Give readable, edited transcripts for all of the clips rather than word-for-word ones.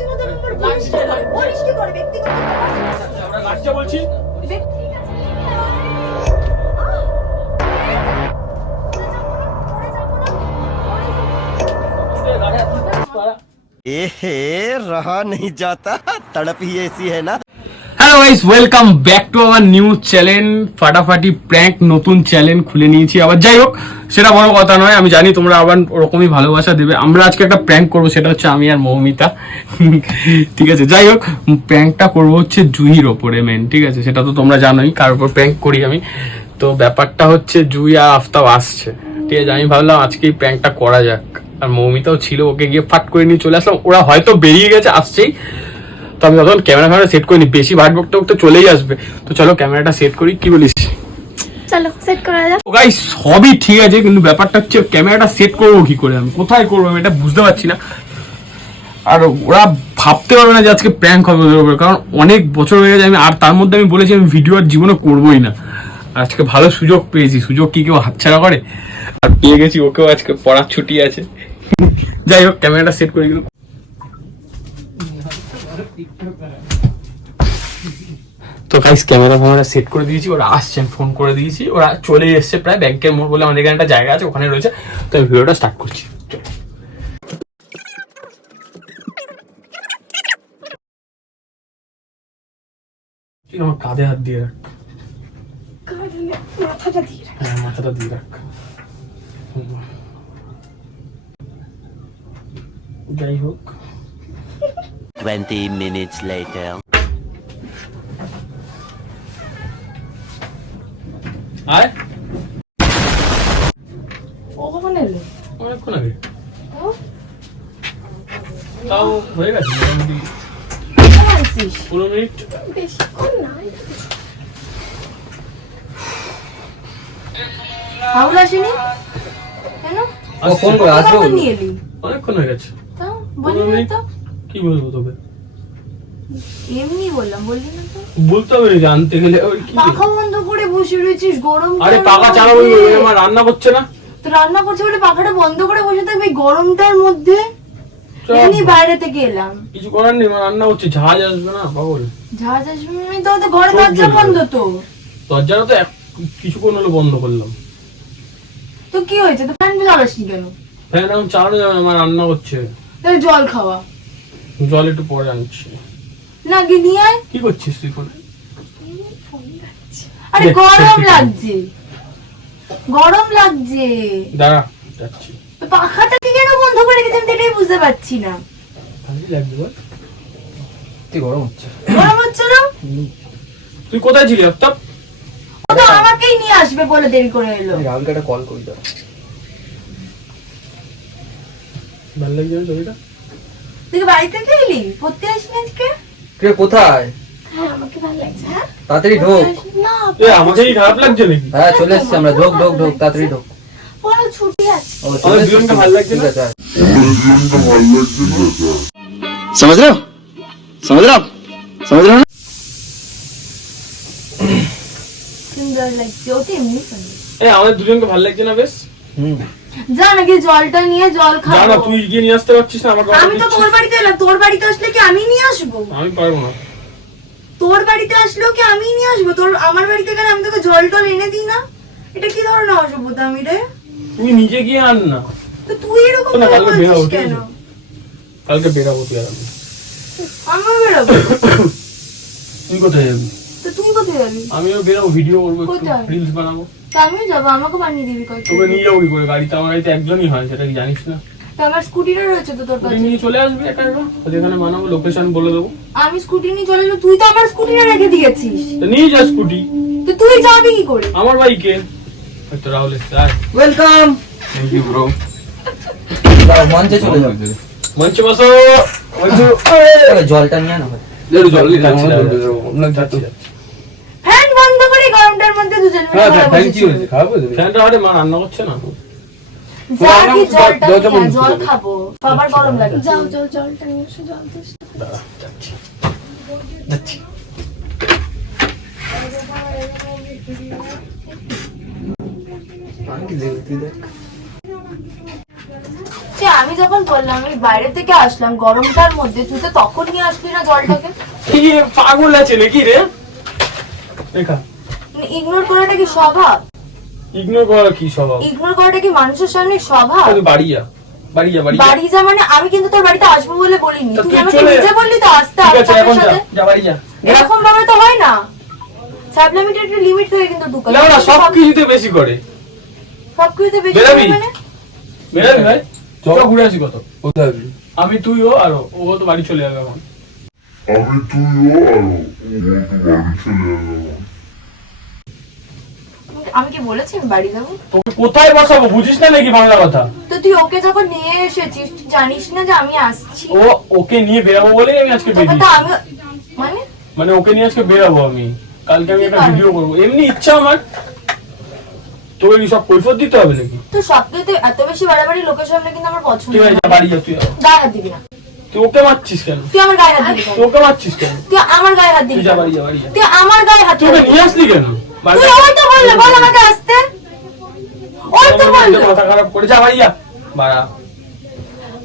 ব্যক্তিগত ব্যাপার বলিস কি করে ব্যক্তিগত আমরা গাছটা বলছি रहा नहीं जाता तड़प ही ऐसी है ना। Hello guys, welcome back to our new channel ফাটাফাটি প্র্যাঙ্ক। নতুন চ্যানেল খুলে নিয়েছি আবার। যাই হোক, সেটা বড় কথা নয়, আমি জানি তোমরা আবার ওরকমই ভালোবাসা দেবে। আমরা আজকে একটা প্র্যাঙ্ক করবো, সেটা হচ্ছে আমি আর মৌমিতা, ঠিক আছে। যাই হোক, প্র্যাঙ্কটা করবো হচ্ছে জুহির ওপরে মেন, ঠিক আছে। সেটা তো তোমরা জানোই কার উপর প্র্যাঙ্ক করি আমি। তো ব্যাপারটা হচ্ছে জুহি আর আফতাব আসছে, ঠিক আছে। আমি ভাবলাম আজকে এই প্র্যাঙ্কটা করা যাক, আর মৌমিতাও ছিল, ওকে গিয়ে ফাট করে নিয়ে চলে আসলাম। ওরা হয়তো বেরিয়ে গেছে, আসছেই। তো আমি তখন ক্যামেরা সেট করিনি, বেশি ভাট বকতে বকতে চলেই আসবে। তো চলো ক্যামেরাটা সেট করি, কি বলিস? চলো সেট করা যাক। ও গাইস, সবই ঠিক আছে, কিন্তু ব্যাপারটা হচ্ছে ক্যামেরাটা সেট করবো কি করে, আমি কোথায় করবো আমি এটা বুঝতে পারছি না। আর ওরা ভাবতে পারবে না যে আজকে প্র্যাঙ্ক হবে ওদের উপরে, কারণ অনেক বছর হয়ে গেছে। আমি আর তার মধ্যে আমি বলেছি আমি ভিডিও আর জীবনে করবোই না। আজকে ভালো সুযোগ পেয়েছি, সুযোগ কি কেউ হাতছাড়া করে? আর পেয়ে গেছি, ওকেও আজকে পড়ার ছুটি আছে। যাই হোক, ক্যামেরাটা সেট করে দিল। তো গাইস, ক্যামেরা সেট করে দিয়েছি, ওরা আসছেন, ফোন করে দিয়েছি, ওরা চলে এসছে প্রায়। ব্যাংকের মোড় বলে আমাদের এখানে একটা জায়গা আছে, ওখানে রয়েছে। তো আমি ভিডিওটা স্টার্ট করছি। আমার কাঁধে হাত দিয়ে রাখ, মাথাটা দিয়ে রাখ। হ্যাঁ মাথাটা দিয়ে রাখ। যাই হোক, 20 minutes later. আয় ও কখন এলো? অনেকক্ষণ আগে, ও তাও হয়ে গেছে মোটামুটি কখন আসছিস? 15 মিনিট। বেশিক্ষণ না। হাউল আসেনি কেন? ও ফোন করে আসবো। কখন নিয়ে এলি? অনেকক্ষণ হয়ে গেছে। তাও বললি না তো। কি বলবো তোকে? এমনি বললাম, বললি না তো। বলতে হবে যে আনতে গেলে ওই কি। পাখা বন্ধ করে বসে রয়েছিস, গরম। আরে পাখা চালাবো, আমার রান্না করছে না তো রান্না করছে বলে পাখাটা বন্ধ করে বসে থাকবি গরমটার মধ্যে। চল। এমনি বাইরে থেকে এলাম। কিছু করার নেই, আমার রান্না হচ্ছে। ঝাঁজ আসবে না পাগল? ঝাঁজ আসবে মানে তো ওদের ঘরে চোখ দরজা জ্বলবে। বন্ধ তো। দরজাটা তো কিছুক্ষণ হলো বন্ধ করলাম। তো কি হয়েছে? তো ফ্যান চালাসনি কেন? ফ্যান এখন চালানো যাবে না, আমার রান্না হচ্ছে। তাহলে জল খাওয়া। জল একটু পরে আনছি। না গিয়ে নিয়ে আয়। কি করছিস তুই ফোনে? আরে দেখ, গরম selfie লাগছে, গরম লাগছে। দাঁড়া যাচ্ছি। তো পাখাটা কি কেন বন্ধ করে রেখেছেন আমি তো এটাই বুঝতে পারছি না। ভালোই লাগবে বল। কি গরম হচ্ছে? গরম হচ্ছে না? তুই কোথায় ছিলি আফতাব? ও তো আমাকেই নিয়ে আসবে বলে দেরি করে এলো। রাহুলকে একটা কল করি দাও। ভালো লাগছে না ছবিটা? তুই বাড়ি থেকে এলি? পড়তে আসিনি আজকে? কে কোথায়? হ্যাঁ আমাকে ভালো লাগছে। হ্যাঁ তাড়াতাড়ি ঢোক। না এ আমাকে কি খারাপ লাগছে নাকি? হ্যাঁ চলে এসছি আমরা। ঢোক ঢোক ঢোক, তাড়াতাড়ি ঢোক। পরে ছুটি আছে। ও আমার চলে এসছি। দুজনকে ভালো লাগছে না? ঠিক আছে, আয়। समझ रहे हो समझ रहे हो आप समझ रहे हो ना। সুন্দর লাগছে, ওটা এমনি সুন্দর। এ আমাদের দুজনকে ভালো লাগছে না বেশ? হুম। যা নাকি জলটা নিয়ে জল যা খাবো। না, তুই গিয়ে নিয়ে আসতে পারছিস না? আমাকে আমি তো তোর বাড়িতে এলাম, তোর বাড়িতে আসলে কি আমি নিয়ে আসবো? আমি পারবো না। তোর বাড়িতে আসলেও কি আমি নিয়ে আসবো? তোর আমার বাড়িতে গেলে আমি তোকে জল টল এনে দিই না? এটা কি ধরনের অসভ্যতা আমি রে? তুই নিজে গিয়ে আন না। তো তুই এরকম না, করে কালকে বেরাবো, বলছিস ঠিক কেন? আছে? কালকে বেরাবো তুই আর আমি। আমিও বেরোবো। তুই কোথায় যাবি? তো তুই কোথায় যাবি? আমিও বেরাবো, ভিডিও করবো, কোথায়? রিলস বানাবো। তা আমিও যাবো, আমাকে বানিয়ে দিবি কয়েকটা। তোকে নিয়ে যাবো কি করে? গাড়িতে আমার গাড়িতে একজনই হয়, সেটা কি জানিস না? তো আমার স্কুটিটা রয়েছে তো তোর তুই কাছে। নিয়ে চলে আসবি একা একা, যেখানে বানাবো লোকেশন বলে দেবো। আমি স্কুটি নিয়ে চলে যাবো, তুই তো আমার স্কুটিটা রেখে দিয়েছিস। তো নিয়ে যা স্কুটি তো তুই যাবি কি করে? আমার বাইকে। তো রাহুল এসছে, আয়। ওয়েলকাম। Thank you bro. দাও, মঞ্চে চলে যাও। মঞ্চে বসো। আরে, জলটা নিয়ে না ভাই। জল যাচ্ছি। ফ্যান বন্ধ করে গরমটার মধ্যে দুজন মিলে ঘরে বসেছি। ফ্যানটা হাতে মা রান্না করছে না। যা কি জলটা নিয়ে আয়, জল খাবো, বাবার গরম লাগে। যাও যাও জলটা নিয়ে এসো, জল তো দাঁড়া, যাচ্ছি যাচ্ছি। সে আমি যখন বললাম আমি বাইরে থেকে আসলাম গরমটার মধ্যে, তুই তো তখন নিয়ে আসলি না জলটাকে। এই পাগল আছে নাকি রে? দেখা ইগনোর করাটা কি স্বভাব? ইগনোর করা কি স্বভাব? ইগনোর করাটা কি মানুষের সামনে স্বভাব? তুই বাড়ি যা, বাড়ি যা, বাড়ি যা। বাড়ি যা মানে আমি কিন্তু তোর বাড়িতে আসবো বলে বলিনি, তা তুই তুই আমাকে চলে নিজে যা। বললি তো আসতে ঠিক আছে, এখন আপনার যা, সাথে। যা বাড়ি যা। এরকম ভাবে তো হয় না, সাবলিমিটেড একটা লিমিট থেকে কিন্তু ঢুকাই। না, সব কিছুতে বেশি করে। সবকিছুতে বেশি বেরাবি? মানে বেরাবি ভাই? চল ঘুরে আসি কত। কোথায়? আমি তুই ও আর ও তো বাড়ি চলে যাবে এখন। আমি তুইও আর ও তো বাড়ি চলে যাবে। আমি কি বলেছি আমি বাড়ি যাবো? তোকে কোথায় বসাবো বুঝিস না নাকি বাংলা কথা? তো তুই ওকে যখন নিয়ে এসেছিস তুই জানিস না যে আমি আসছি? ও ওকে নিয়ে বেরাবো বলেই আমি আজকে তবে তো বেরিয়েছি। আমি মানে মানে ওকে নিয়ে আজকে বেরাবো আমি। কালকে আমি কি একটা কারণে? ভিডিও করবো, এমনি ইচ্ছা আমার। তোকে কি সব কৈফত দিতে হবে নাকি? তো সবকিছুতে এত বেশি বাড়াবাড়ি লোকের সামনে কিন্তু আমার পছন্দ তুই ভাই না। যা, বাড়ি যা তুই। গায়ে হাত দিবি না, তুই ওকে মারছিস কেন? তুই আমার গায়ে হাত দিবি কেন? তুই ওকে মারছিস কেন? তুই আমার গায়ে হাত দিবি তুই যা, কেন? বাড়ি যা, বাড়ি যা। তুই আমার গায়ে হাত তুই ওকে দিবি। নিয়ে আসলি কেন? তুই ওই তো বললে বল আমাকে আসতে, ওই তো বললে। মাথা খারাপ করে যা, বাড়ি যা, বাড়া।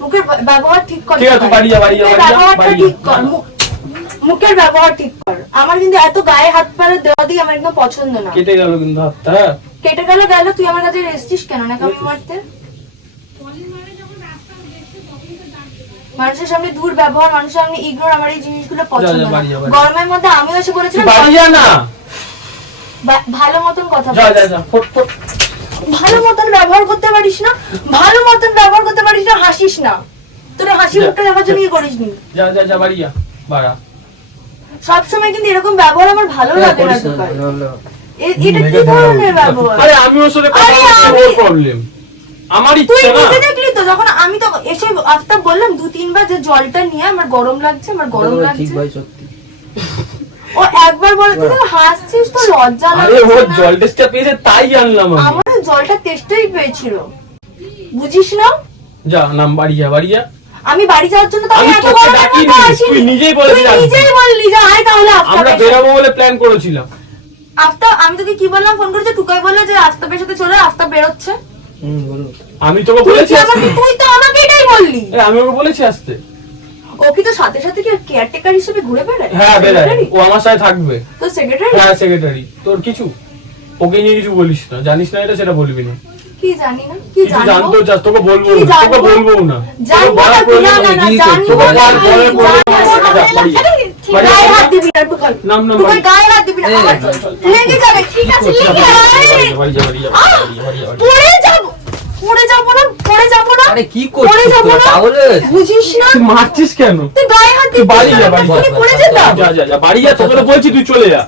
মুখের ব্যবহার ঠিক কর। ঠিক আছে, তুই বাড়ি যা, বাড়ি যা, মুখের বাড়ি যা, ব্যবহারটা বাড়ি ঠিক যা। কর। মুখের ব্যবহার ঠিক কর। আমার কিন্তু এত গায়ে হাত পাড়া দেওয়া দিয়ে আমার একদম পছন্দ না। কেটে গেল কিন্তু হাতটা। হ্যাঁ? কেটে গেল গেল, তুই আমার কাছে রেসছিস কেন না কামি মারতে? মানুষের সামনে দূর ব্যবহার, মানুষের সামনে ইগনোর, আমার এই জিনিসগুলো পছন্দ যা, না। বাড়ি যা, বাড়ি যা। গরমের মধ্যে আমিও এসে তুই বলেছিলাম বাড়ি যা না। ভালো মতন কথা যা, বল। যা, যা, ফট, ফট। ভালো মতন ব্যবহার করতে পারিস না, ভালো মতন ব্যবহার করতে পারিস না, হাসিস না। তোর হাসি যা, মুখটা দেখার জন্য যা। ইয়ে করিস নি। যা, যা, যা, বাড়ি যা, বাড়া। সবসময় কিন্তু এরকম ব্যবহার আমার ভালো লাগে না তোর। এটা কি ধরনের ব্যবহার? আরে আমি ওর সাথে কথা আরে বলছি, আমি- ওর প্রবলেম। আমার তুই ইচ্ছা না। নিজে দেখলি তো, যখন আমি তো এসে আফতাব বললাম 2-3 বার যে জলটা নিয়ে আমার গরম লাগছে, আমার গরম ঠিক লাগছে। ভাই সত্যি। ও একবার বলে তুই তো হাসছিস, তো লজ্জা আরে ও লাগছে না? জল টেস্টটা পেয়েছে তাই আনলাম আমি। আমার জলটা টেস্টই পেয়েছিল, বুঝিস না? যা, নাম, বাড়ি যা, বাড়ি যা। আমি বাড়ি যাওয়ার জন্য তো আমি এত তোকে গরমের ডাকিনি, মধ্যে আসিনি। তুই নিজেই বলেছিস তুই নিজেই বললি যে আয় তাহলে আমরা আফতাবের বেরাবো বলে প্ল্যান করেছিলাম। আফতাব, আমি তোকে কি বললাম ফোন করেছে? টুকাই বললো যে আফতাবের সাথে চলে, আফতাব বেরোচ্ছে। বলো। আমি তোকে বলেছি আসতে। তুই তো আমাকে এটাই বললি। এ, আমি ওকে বলেছি আসতে। ও কি তো সাথে সাথে কি কেয়ারটেকার হিসেবে ঘুরে বেড়ায়? হ্যাঁ বেড়ায়, Secretary? ও আমার সাথে থাকবে। তো সেক্রেটারি হ্যাঁ সেক্রেটারি। তোর কিছু ওকে নিয়ে কিছু বলিস না, জানিস না এটা, সেটা বলবি না। কি জানি না, কি কিছু জানবো? জানতেও চাস, তোকে বলবো কি না, জানবো? তোকে বলবো না। জানবো তোকে না, বলার না, না, না, প্রয়োজন নেই। জানবো তোকে না, বলার প্রয়োজন নেই। জানবো না। যা, বাড়ি যা। বাড়ি গায়ে যা। হাত দিবি না, টুকাই। নাম, নাম, টুকাই বাড়ি। গায়ে হাত দিবি না, এই, আমার চল, চল, চল। লেগে যাবে। ঠিক আছে, যা, লেগে যাবে। বাড়ি যা, বাড়ি যা, বাড়ি যা, বাড়ি যা, বাড়ি যা। পড়ে যাবো, পড়ে যাবো না, পড়ে যাবো না। আরে কি পড়ে করছিস যাবো তোরা, না, পাগল হয়ে গেছিস? বুঝিস না? তুই মারছিস কেন? তুই গায়ে হাত তুই দিবি বাড়ি না, যা, বাড়ি যা। আমি পড়ে যেতাম। যা, যা, যা, বাড়ি যা, তোকে তো বলছি তুই চলে যা।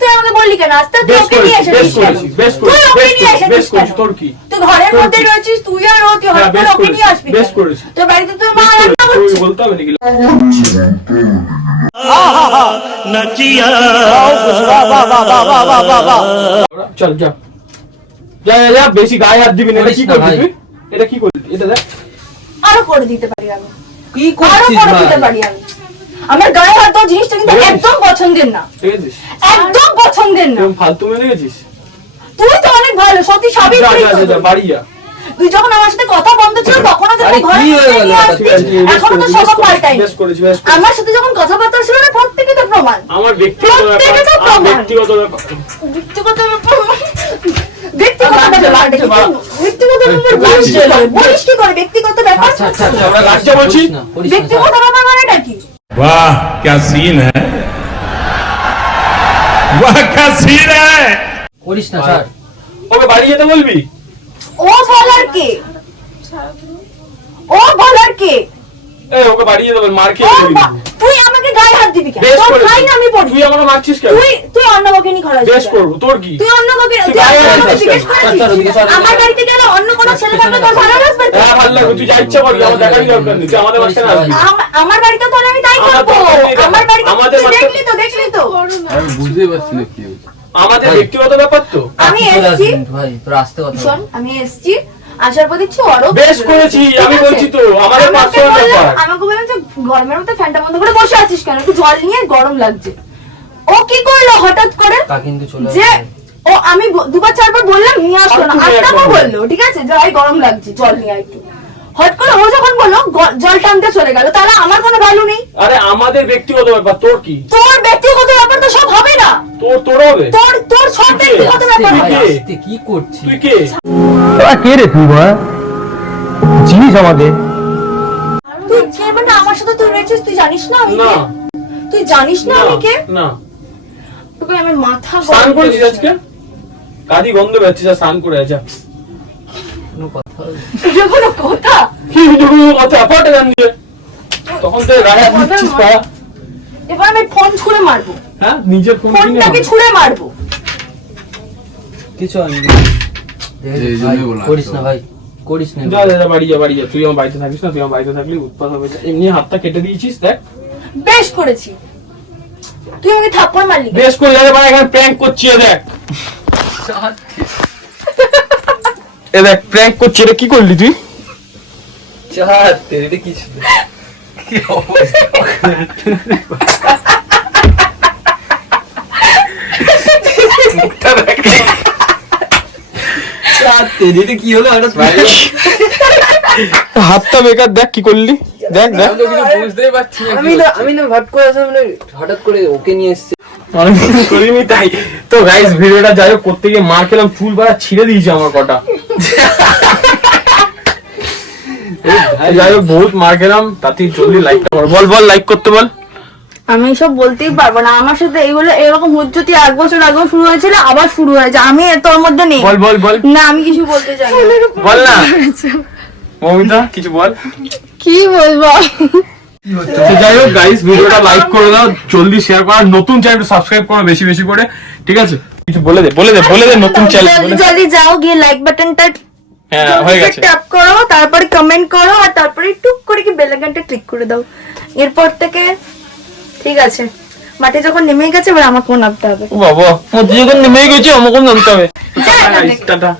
তুই আমাকে বললি কেন আসতে? তুই বেশ ওকে নিয়ে করেছিস, বেশ এসেছিস কেন? করেছিস, বেশ তুই করেছিস, ওকে বেশ নিয়ে করেছিস, বেশ এসেছিস করেছিস, কেন? তোর কি? তুই ঘরের তোর মধ্যে কি? রয়েছিস, তুই আর ও, তুই হ্যাঁ, হঠাৎ বেশ করে ওকে করেছিস, নিয়ে আসবি বেশ কেন? করেছিস। তোর বাড়িতে তুই মা বেশ রান্না করেছিস, করছিস। তুই বলতে হবে নাকি? চল যা, যা, যা, যা, বেশি গায়ে হাত দিবি না। এটা কি করিস না করবি ভাই। তুই? এটা কি করবি? এটা দেখ। আরো করে দিতে পারি আমি, কি আরো করছিস করে দিতে ভাই? পারি আমি। আমার গায়ে হাত দেওয়া জিনিসটা কিন্তু দেখেছিস? একদম পছন্দের না, ঠিক আছে? একদম পছন্দের না। তুই ফালতু মেনে গেছিস। তুই তো অনেক ভালো, সত্যি সবই যা, করিস যা, যা, যা, তো। বাড়ি যা। তুই যখন আমার সাথে কথা বন্ধ ছিল তখনও তো আরে ঘরে কি হয়ে গেল? নিয়ে ঠিক আসতিস, আছে, বেশ এখনো তো করেছিস, সব বেশ করেছিস, পাল্টাই। বেশ করেছিস, বেশ করেছিস। আমার সাথে যখন কথাবার্তা ছিল না, প্রত্যেকে তো প্রমাণ। আমার ব্যক্তিগত প্রত্যেকে তো ব্যাপার, প্রমাণ। ব্যক্তিগত ব্যাপার। ব্যক্তিগত ব্যাপার ব্যক্তিগত লাগছে, ব্যাপার লাগছে, বাড়া। ব্যক্তিগত ব্যাপার বলিস কি করে? বলিস কি করে ব্যক্তিগত ব্যাপার? আচ্ছা আচ্ছা আচ্ছা, আমরা রাজ্যে বলছি। করিস না, করিস না, ব্যক্তিগত ব্যাপার মানেটা কি? वाह क्या सीन है वाह क्या सीन है করিস না স্যার। ওকে বাড়ি যেতে বলবি? ও বলার কে? ও বলার কে? এই ওকে বাড়ি যেতে বল, মার ও খেয়ে দিবি। তুই আমাকে গায়ে হাত দিবি কেন? বেশ তোর করেছিস। খাই না আমি পড়ি। তুই আমাকে মারছিস কেন? তুই অন্য কাউকে নিয়ে ঘরে বেশ করবো, তোর কি? তুই অন্য কাউকে তুই তুই গায়ে অন্য হাত কাউকে দিস জিজ্ঞেস কেন? করেছিস? চল, চল, ওদিকে চল। আমার বাড়িতে গেলে অন্য কোনো ছেলে থাকলে তোর ভালো লাগবে তো? হ্যাঁ ভালো লাগবে, তুই যা ইচ্ছা করবি, আমার দেখারই দরকার নেই। তুই আমাদের মাঝখানে আসবি। আমার বাড়িতে তাহলে আমি তাই আমার করবো। দরকার নেই, আমার বাড়িতে আমাদের তুই বাড়িতে- দেখলি তো আমি বুঝতেই পারছি না কি হয়েছে। আমাদের ভাই। ব্যক্তিগত ব্যাপার তো। আমি চলে এসছি, আসবেন ভাই, তোরা আসতে কথা শোন বল। আমি এসছি, আসার পর দেখছি ওরও বেশ করেছি, আমি ঠিক আছে? বলছি তো, আমাদের আমাকে পার্সোনাল বললাম- ব্যাপার। আমাকে বললাম যে গরমের মধ্যে ফ্যানটা বন্ধ করে বসে আছিস কেন? একটু জল নিয়ে, গরম লাগছে। ও কি করলো হঠাৎ করে? তা কিন্তু চলে যে আসবে। ও আমি দুবার চারবার বললাম নিয়ে আসলো না, আর তুমি আস্তাও একবার বললো ঠিক আছে যাই গরম লাগছে জল নিয়ে আয় একটু। হট করে ও যখন বললো জল টানতে চলে গেল, তাহলে আমার কোনো ভ্যালু নেই। আরে আমাদের ব্যক্তিগত ব্যাপার, তোর কি? তোর ব্যক্তিগত ব্যাপার তো সব হবে না, তোর হবে। তোর সব ব্যক্তিগত ব্যাপার ভাই, হবে। আস্তে কি করছিস? তুই কে? কে রে তুই বল, চিনিস আমাকে? তুই কে মানে আমার সাথে তুই রয়েছিস, তুই জানিস না আমি না কে? তুই জানিস না আমি কে? না। তোকে আমার মাথা স্নান করেছিস আজকে? কাদি গন্ধ বেরোচ্ছে, যা স্নান করে যা। কোনো কথা এটা কোনো কথা? কি কথা পটে গান দিয়ে তখন তো গায়ে হাত দিচ্ছিস পা। এবার আমি ফোন ছুঁড়ে মারবো, হ্যাঁ নিজের ফোন ফোনটাকে ছুঁড়ে মারবো। কিছু আমি এই জন্যই বললাম। করিস না ভাই, করিস না। যা যা বাড়ি যা, তুই আমার বাড়িতে থাকিস না, তুই আমার বাড়িতে থাকলে উৎপাত হবে। এমনি হাতটা কেটে দিয়েছিস, দেখ। বেশ করেছি, তুই আমাকে থাপ্পড় মারলি। বেশ করে যাবে, মানে এখানে প্র্যাঙ্ক করছি, দেখ। এ দেখ প্র্যাঙ্ক করছি, এটা কি করলি তুই? চার তেরে কিছু কি অবস্থা। চার তেরে কি হলো হঠাৎ? হাতটা বেকার, দেখ কি করলি, দেখ দেখ। আমি তো কিছু বুঝতেই পারছি না কি আমি না হঠাৎ করে আসলে মানে হঠাৎ করে ওকে নিয়ে এসেছে। অনেকদিন করিনি তাই তো। গাইস ভিডিওটা যাই হোক করতে গিয়ে মার খেলাম, চুল বাড়া ছিঁড়ে দিয়েছে আমার কটা। যাই হোক বহুত মার খেলাম, তাতেই জলদি লাইকটা কর। বল লাইক করতে বল। আমি সব বলতেই পারবো না, আমার সাথে এইগুলো এরকম হুজ্জতি 1 বছর আগেও শুরু হয়েছিল, আবার শুরু হয়েছে, আমি তোর মধ্যে নেই। বল না আমি কিছু বলতে চাই না। বল না মমিতা, কিছু বল। কি বলবো? তো যাই হোক গাইস ভিডিওটা লাইক করে দাও, জলদি শেয়ার করো, আর নতুন চ্যানেলটা সাবস্ক্রাইব করো বেশি বেশি করে, ঠিক আছে? কিছু বলে দে নতুন চ্যানেল বলে। জলদি যাও গিয়ে লাইক বাটনটা হ্যাঁ হয়ে গেছে। ট্যাপ করো, তারপরে কমেন্ট করো, আর তারপরে টুক করে কি বেল আইকনটা ক্লিক করে দাও। এরপর থেকে ঠিক আছে, মাঠে যখন নেমে গেছে এবার আমাকেও নামতে হবে। ও বাবা, ও যখন নেমে গেছে আমাকে নামতে হবে। টাটা।